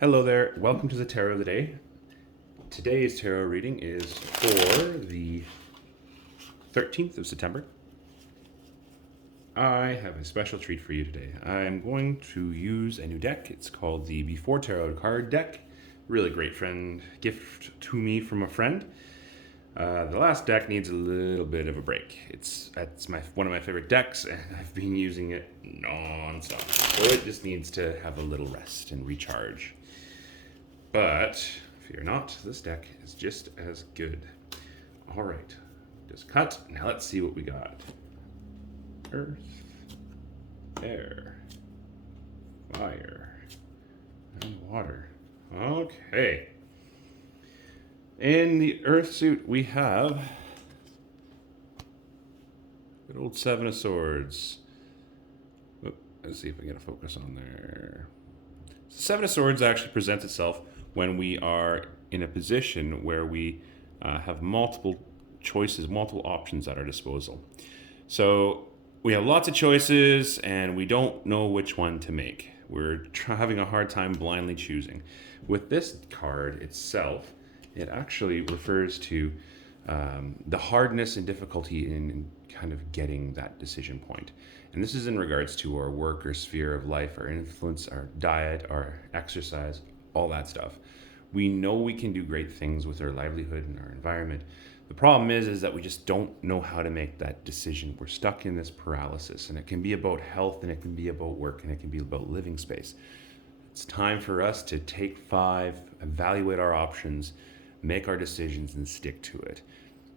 Hello there, welcome to the Tarot of the Day. Today's tarot reading is for the 13th of September. I have a special treat for you today. I'm going to use a new deck. It's called the Before Tarot card deck. Really great gift to me from a friend. The last deck needs a little bit of a break. It's one of my favorite decks, and I've been using it non-stop. So it just needs to have a little rest and recharge. But fear not, this deck is just as good. All right, just cut. Now let's see what we got. Earth, air, fire, and water. Okay. In the Earth suit, we have good old Seven of Swords. Let's see if we get a focus on there. Seven of Swords actually presents itself when we are in a position where we have multiple choices, multiple options at our disposal. So we have lots of choices and we don't know which one to make. We're having a hard time blindly choosing. With this card itself, it actually refers to the hardness and difficulty in kind of getting that decision point. And this is in regards to our work, our sphere of life, our influence, our diet, our exercise, all that stuff. We know we can do great things with our livelihood and our environment. The problem is that we just don't know how to make that decision. We're stuck in this paralysis, and it can be about health, and it can be about work, and it can be about living space. It's time for us to take 5, evaluate our options, make our decisions, and stick to it.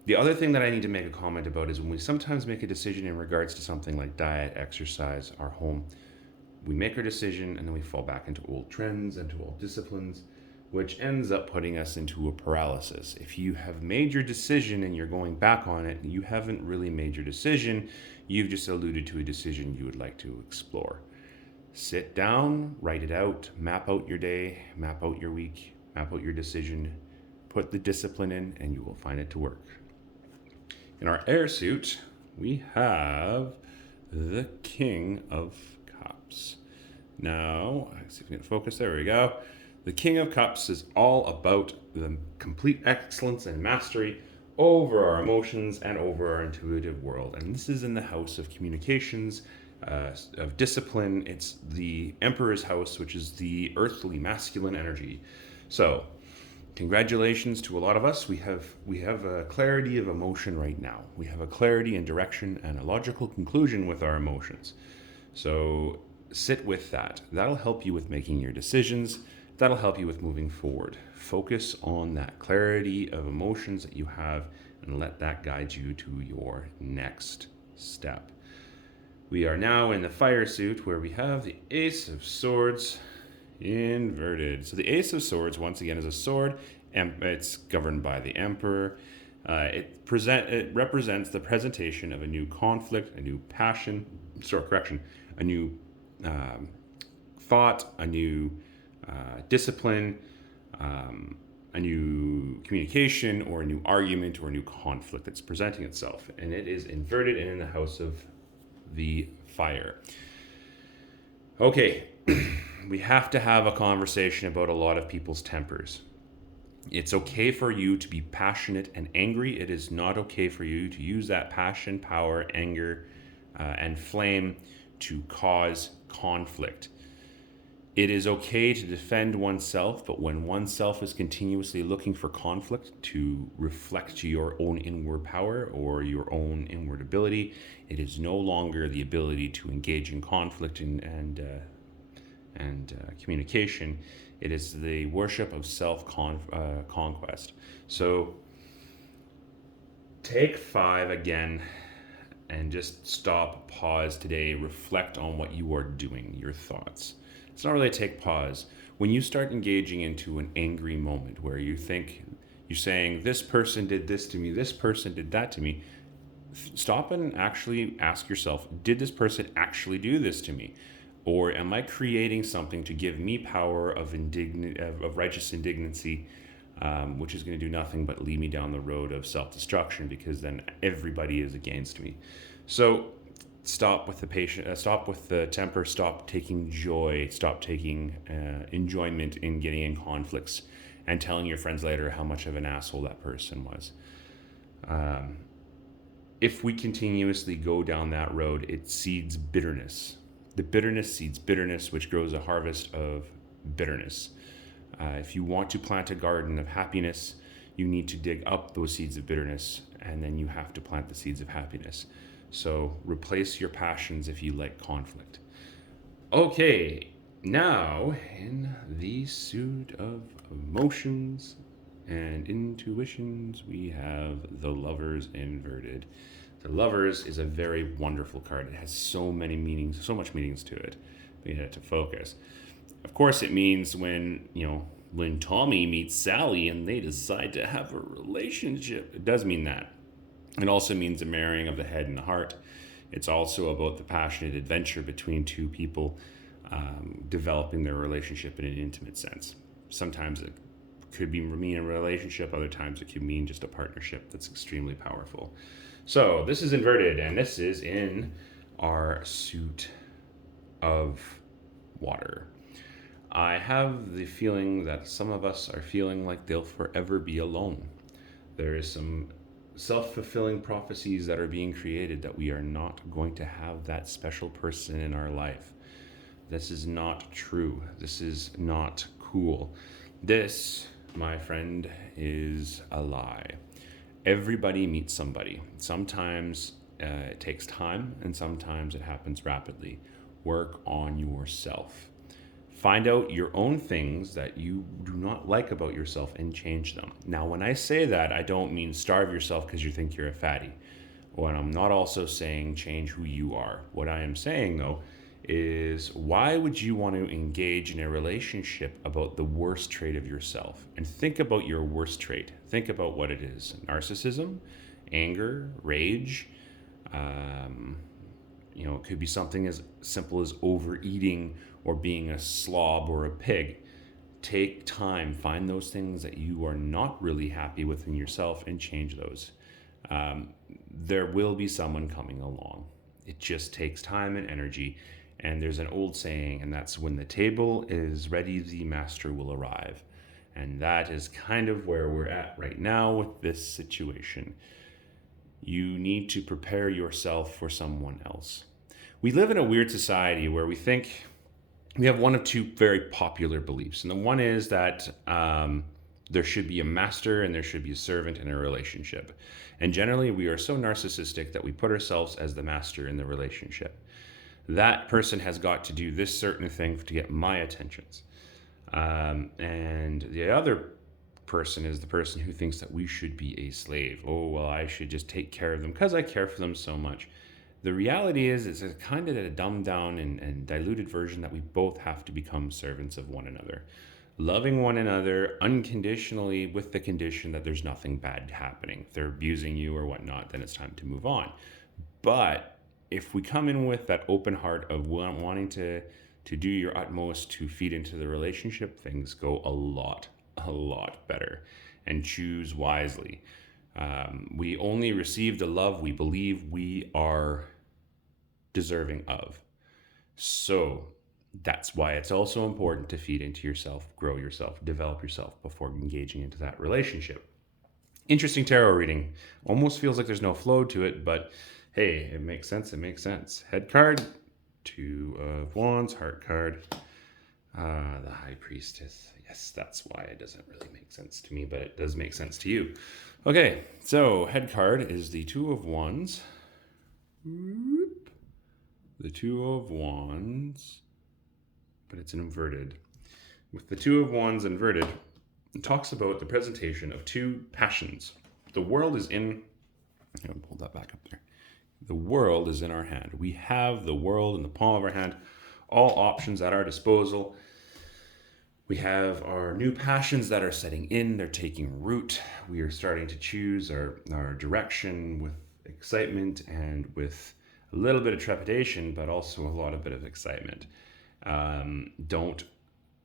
The other thing that I need to make a comment about is when we sometimes make a decision in regards to something like diet, exercise, our home, we make our decision and then we fall back into old trends, into old disciplines, which ends up putting us into a paralysis. If you have made your decision and you're going back on it, you haven't really made your decision. You've just alluded to a decision you would like to explore. Sit down, write it out, map out your day, map out your week, map out your decision, put the discipline in, and you will find it to work. In our air suit, we have the King of Cups. Now, let's see if we can focus. There we go. The King of Cups is all about the complete excellence and mastery over our emotions and over our intuitive world. And this is in the house of communications, of discipline. It's the Emperor's house, which is the earthly masculine energy. So, congratulations to a lot of us. We have a clarity of emotion right now. We have a clarity and direction and a logical conclusion with our emotions. So sit with that. That'll help you with making your decisions. That'll help you with moving forward. Focus on that clarity of emotions that you have and let that guide you to your next step. We are now in the fire suit where we have the Ace of Swords inverted. So the Ace of Swords, once again, is a sword, and it's governed by the Emperor. It represents the presentation of a new conflict, a new passion, a new thought, a new discipline, a new communication, or a new argument, or a new conflict that's presenting itself. And it is inverted and in the house of the fire. Okay. We have to have a conversation about a lot of people's tempers. It's okay for you to be passionate and angry. It is not okay for you to use that passion, power, anger, and flame to cause conflict. It is okay to defend oneself, but when oneself is continuously looking for conflict to reflect your own inward power or your own inward ability, it is no longer the ability to engage in conflict and communication. It is the worship of self-conquest. So take 5 again and just stop, pause today, reflect on what you are doing, your thoughts. It's not really a take pause. When you start engaging into an angry moment where you think you're saying, this person did this to me, this person did that to me, stop and actually ask yourself, did this person actually do this to me? Or am I creating something to give me power of righteous indignancy, which is going to do nothing but lead me down the road of self-destruction, because then everybody is against me. So Stop with the patient. Stop with the temper. Stop taking joy. Stop taking enjoyment in getting in conflicts and telling your friends later how much of an asshole that person was. If we continuously go down that road, it seeds bitterness. The bitterness seeds bitterness, which grows a harvest of bitterness. If you want to plant a garden of happiness, you need to dig up those seeds of bitterness, and then you have to plant the seeds of happiness. So replace your passions if you like conflict. Okay, now in the suit of emotions and intuitions, we have the Lovers inverted. The Lovers is a very wonderful card. It has so many meanings, so much meanings to it. We had to focus. Of course, it means when Tommy meets Sally and they decide to have a relationship. It does mean that. It also means a marrying of the head and the heart. It's also about the passionate adventure between two people developing their relationship in an intimate sense. Sometimes it could mean a relationship, other times it could mean just a partnership that's extremely powerful. So this is inverted, and this is in our suit of water. I have the feeling that some of us are feeling like they'll forever be alone. There is some self-fulfilling prophecies that are being created that we are not going to have that special person in our life. This is not true. This is not cool. This, my friend, is a lie. Everybody meets somebody. Sometimes it takes time, and sometimes it happens rapidly. Work on yourself. Find out your own things that you do not like about yourself and change them. Now, when I say that, I don't mean starve yourself because you think you're a fatty. What I'm not also saying change who you are. What I am saying, though, is why would you want to engage in a relationship about the worst trait of yourself? And think about your worst trait. Think about what it is. Narcissism, anger, rage. It could be something as simple as overeating or being a slob or a pig. Take time, find those things that you are not really happy with in yourself and change those. There will be someone coming along. It just takes time and energy. And there's an old saying, and that's when the table is ready, the master will arrive. And that is kind of where we're at right now with this situation. You need to prepare yourself for someone else. We live in a weird society where we think we have one of two very popular beliefs. And the one is that there should be a master and there should be a servant in a relationship. And generally, we are so narcissistic that we put ourselves as the master in the relationship. That person has got to do this certain thing to get my attentions. And the other person is the person who thinks that we should be a slave. Oh, well, I should just take care of them because I care for them so much. The reality is, it's a kind of a dumbed down and diluted version that we both have to become servants of one another. Loving one another unconditionally with the condition that there's nothing bad happening. If they're abusing you or whatnot, then it's time to move on. But if we come in with that open heart of wanting to do your utmost to feed into the relationship, things go a lot better. And choose wisely. We only receive the love we believe we are deserving of. So that's why it's also important to feed into yourself, grow yourself, develop yourself before engaging into that relationship. Interesting tarot reading. Almost feels like there's no flow to it, but hey, it makes sense. It makes sense. Head card, Two of Wands, heart card, the High Priestess. Yes, that's why it doesn't really make sense to me, but it does make sense to you. Okay, so head card is the Two of Wands. The Two of Wands, but it's inverted. With the Two of Wands inverted, it talks about the presentation of two passions. The world is in... I'm going to pull that back up there. The world is in our hand. We have the world in the palm of our hand. All options at our disposal. We have our new passions that are setting in. They're taking root. We are starting to choose our direction with excitement and with a little bit of trepidation, but also a lot of bit of excitement. Don't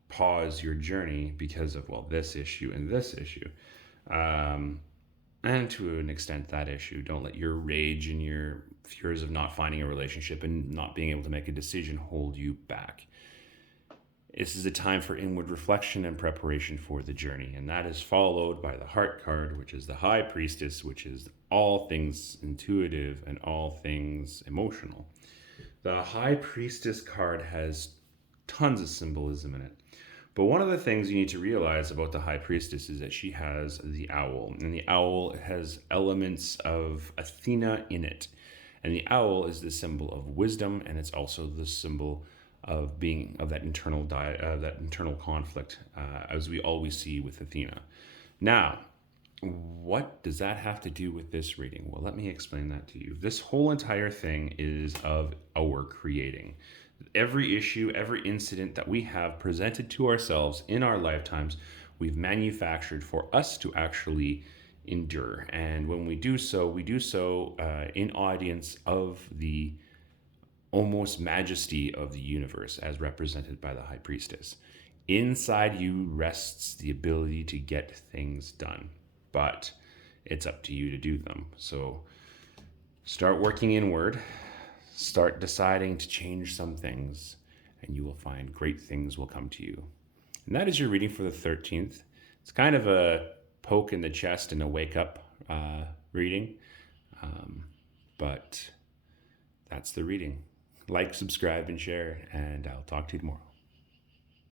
pause your journey because of, this issue and this issue. And to an extent, that issue. Don't let your rage and your fears of not finding a relationship and not being able to make a decision hold you back. This is a time for inward reflection and preparation for the journey. And that is followed by the heart card, which is the high priestess, which is all things intuitive and all things emotional. The high priestess card has tons of symbolism in it. But one of the things you need to realize about the high priestess is that she has the owl, and the owl has elements of Athena in it. And the owl is the symbol of wisdom, and it's also the symbol of being of that internal conflict, as we always see with Athena. Now, what does that have to do with this reading? Well, let me explain that to you. This whole entire thing is of our creating. Every issue, every incident that we have presented to ourselves in our lifetimes, we've manufactured for us to actually endure. And when we do so in audience of the almost majesty of the universe as represented by the high priestess. Inside you rests the ability to get things done, but it's up to you to do them. So start working inward, start deciding to change some things, and you will find great things will come to you. And that is your reading for the 13th. It's kind of a poke in the chest and a wake up reading, but that's the reading. Like, subscribe, and share, and I'll talk to you tomorrow.